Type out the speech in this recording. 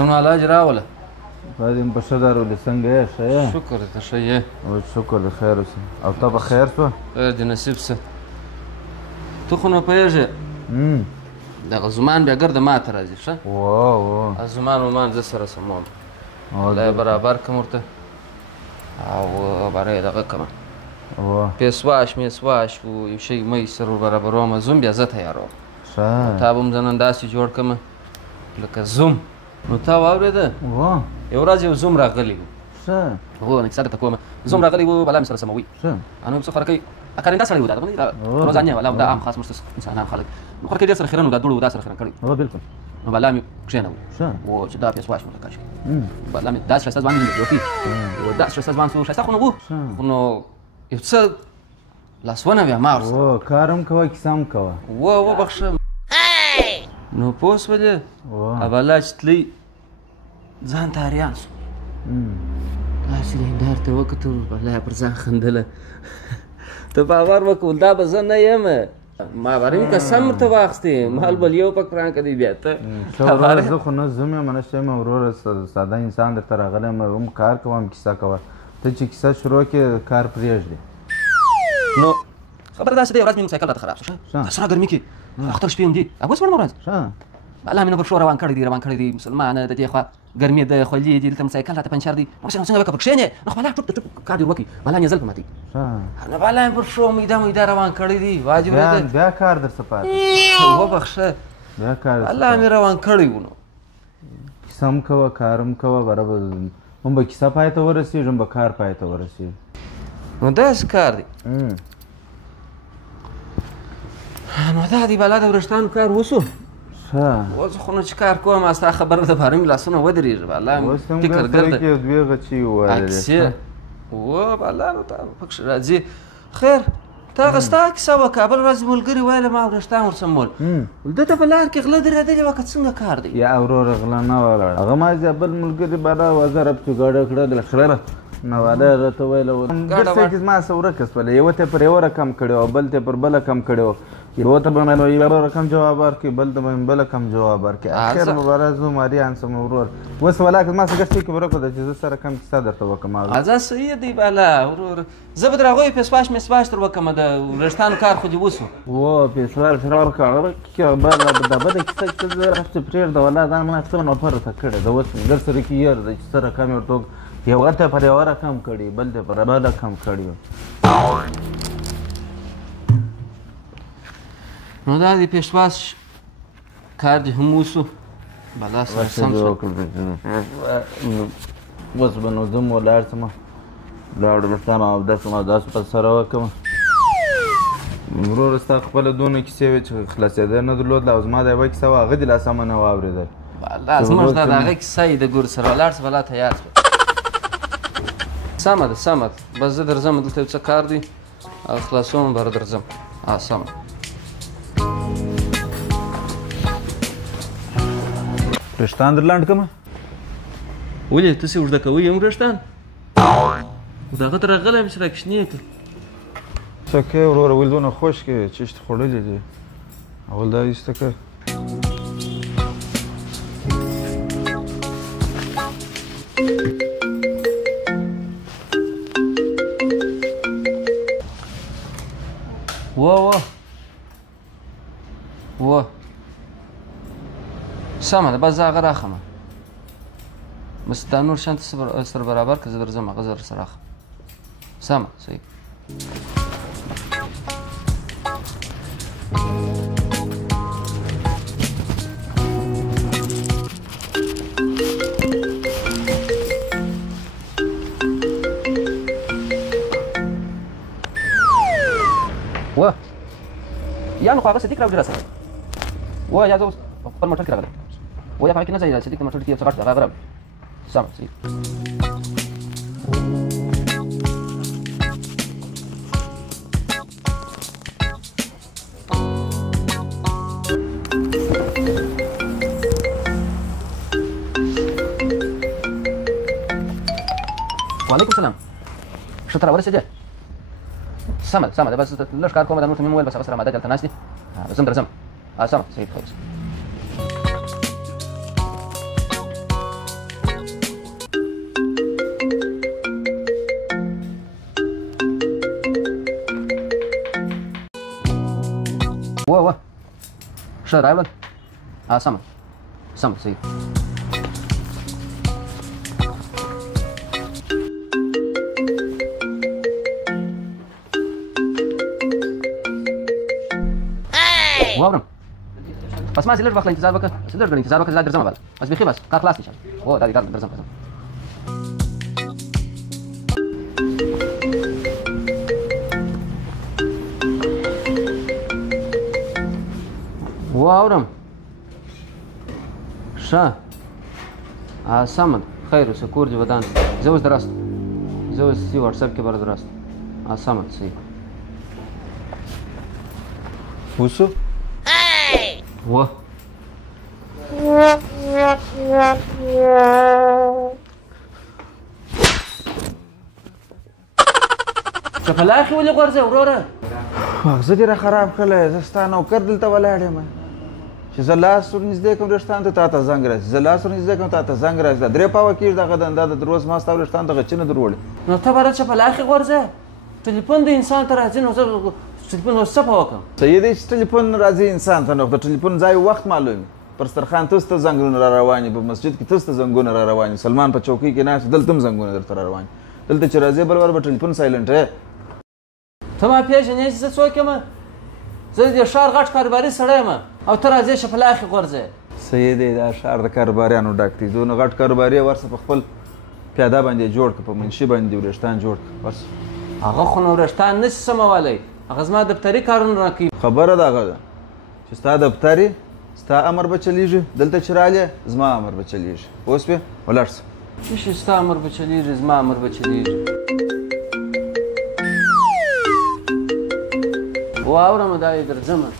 شنو علاج راوله؟ بعدين بشدر ولا سنجة شيء. شكر ته شيء. شكر لخير وسه. او طب خير شو؟ خير دي نصیب سه. تو خو نه پیژې. دغه زمان بیا ګرده ما ته راځي ښه. واو. زمان ومان زه سره سموم. الله برابر کم ورته. او برای دغه کمه. پیسواش میسواش و یو شی مې سره برابروم زوم بیا زه تیاروم. ښه. تا به هم زه نن داسې جوړ کړم لکه زوم. نو تا واورېده؟ یو ورځ یو زوم راغلی و. ښه. هو کیسه درته کومه. زوم راغلی و بلا مې سره سموي. ښه. انا څه فرق کوي؟ کارنده سړی و دا روزانه ولا دا عام خاص مستس انسانان خلک. نو فرق ډېر سره خیرن و دا دوړو دا سره خیرن کړی. هو بالکل. نو بلا مې کښېنوي. ښه. و چې دا پیسواش مې کاش. بلا مې داسې ښایسته ځوان مې جوړ کړي. و داسې ښایسته ځوان څو ښایسته خو نه و. خو نو یو څه لاسونه بیا ما ورسره. و کارم کوه کیسه هم کوه. وبخښه. نو پوه شولې ابلا چې تللی ځان ته حیران شو. داسې هندار ته وکتل بلا پر ځان خندله. ته باور وکړه دا به زه نه یم. ما بریم قسم ورته واخیستې مال بل یو پک پران کړی بیا ته. ورور زه خو نه زوم یم نه شم ورور ساده انسان درته راغلی یم هم کار کوم کیسه کوه. ته چې کیسه شروع کړې کار پرېږدې. نو خبره داسې دی یو ورځ مې موټرسایکل راته خراب شو ښه. دا سره ګرمي کې اختر شپې هم دي اوس وړمه ورځ. ښه. الله مې نه پر شو روان کړی دی مسلمانه د دې خوا ګرمي د خولي دي دلته موټرسایکل راته پنچر دی. نو څنګه وکړه کښېنې نو خو بلا ټوپ ټوپ کار دې وکړي بلا مې ځل په ماتي. نو بلا مې پر شو میده روان کړی دی واجب دی. بیا کار درڅه پاتې. وبخښه. بیا کار الله مې روان کړی و. نو کیسه هم کوه کارم کوه برابر هم به کیسه پای ته ورسېږي هم به کار پای ته ورسېږي. نو داسې کار دی. نو دا دی بلا د ورښتانو کار وسو. ښه. اوس خو نو چې کار کوم ستا خبره دپاره مې لاسونه ودرېږي بلا مې فکر ګرده یو دوې غچې وویلې. عکسې و بلا نو تا پکښې راځي. خیر ته هغه ستا کیسه وکړه بل ورځ ملګري ویله ما ورښتان ورسمول ده ته په لار کې غله درېدلې وه که څنګه کار دی؟ یا وروره غله نه ولاړه هغه ما بل ملګري بلا وزره پسې ګاډه کړه خړله نو واده راته ویله ګډ زما څه ورکه شوله یوه ته پر یوه رقم کړې وه بل ته پر بله کم کړې وه یوه ته به مې یوه رقم جواب ورکړي بل ته به مې بله کم جواب ورکړي اخر به به راځو ماریان سم ورور اوس ولاکه زما څه ګټې کې به وکړه چې زه سره کم کیسه درته وکړم ازه صحیح دی بالا ورور زه به در هغوی پیسواش مسواش تر وکړم د ورښتانو کار خو دې وسو و پیسواش راورکړه هغه دا بده کیسه چې زه راسته پرېږده ولا دا ما څه نوفر ته کړې ده اوس ګر سره کې یار ده چې سره کم ورته یوه ته پر یوه رقم کړي بل ته پر بله کم کړي نو دا د پیشواش کار دې هم وسو بلا سره سم شو اوس به نو ځم ولاړ شم لاړ رښتام اودس م اودس په سره وکړم وروره ستا خپله دونه کیسې وې چې خلاصېده نه درلودله او زما د یوه کیسه وه هغه دې لا سمه نه واورېدل بلا زموږ دا د هغه کیسه یې د ګور سره ولاړ شه بلا تیار شوه سمه ده سمه ده بس زه درځم دلته یو څه کار دی خلاصوم بره درځم سمه رښتان در لنډ کړمه ولې تاسې اوږده کوئ یم رښتان خو د هغه ته راغلی یم چې راکشنې کړه څه کوې وروره ولې دونه خوش کې چشت خوړلې دي اول دا ایسته که و سمه ده بس زه هغه راخمه بس دا نور شیان ته سره برابر که زه درځم هغه زه درسره اخلم سمه صحیح و یا نو خو هغه صدیق راوړي راسره و یا زه اوس خپل موټر کې راغلی و یا په هغه کې نه ځایېږي صدیق د موټر کې یو څه غټ دی هغه راوړي سمه صحیح وعلیکم السلام ښه ته راورسېدې سمه ده سمه ده بس لږ کار کوم دا نور ته مې وویل بس هغه سره ماده دلته ناست دي زه هم درځم سمه صحیح ښه وه ښه راوړل سمه صحیح واورم بس ما لږ وخت انتظار وکړه لږ انتظار وکړه زه درځم بله بس بیخي بس کار خلاص دی هو دا دی درځم واورم ښه سمه ده خیر اوسه کور دې ودان زه اوس درست زه اوس وټساپ کې به درست سمه ده صحیح وسو وه چپلاخي ولې غورځې وروره مغزه دې را خراب کړلی زه ستا نوکر دلته ولاړ یم چې زه لاس ور نږدې کړم وریښتانو ته تا ته زنګ راشي زه لاس ور نږدې کړم تا ته زنګ راشي دا 3 پاوه کېږي دغه دنده د روز ما ستا وریښتانو دغه چینه در وړي نو ته به چپلاخي غورځې ټلیفون د انسان ته راځي نو زه ټلیفون اوس څه په وکړم صحیح دی چې ټلیفون راځي انسان ته نو د ټلیفون ځای وخت معلوم پر سترخان تاسو ته زنګونه را روان دي په مسجد کې تاسو ته زنګونه را روان دي سلمان په چوکۍ کې ناست دلته هم زنګونه درته را روان دي دلته چې راځي بل ور به ټلیفون سایلنټ دی ته ما پېژنې چې زه څوک یم زه د ښار غټ کاروباري سړی یم او ته راځې شپلاخي غورځې صحیح دی دا ښار د کاروباریانو ډک دی دونه غټ کاروباري ورسه په خپل پیاده باندې جوړ کړه په منشي باندې وریښتان جوړ کړه ورسه هغه خو نو وریښتان نشي سمولی هغه زما دفتري کارونه راکوي خبره د هغه ده چې ستا دفتري ستا امر به چلیږي دلته چې رالې زما امر به چلیږي پوه شوې ولاړ شه څه شي ستا امر به چلیږي زما امر به چلیږي واورم دا یې درځمه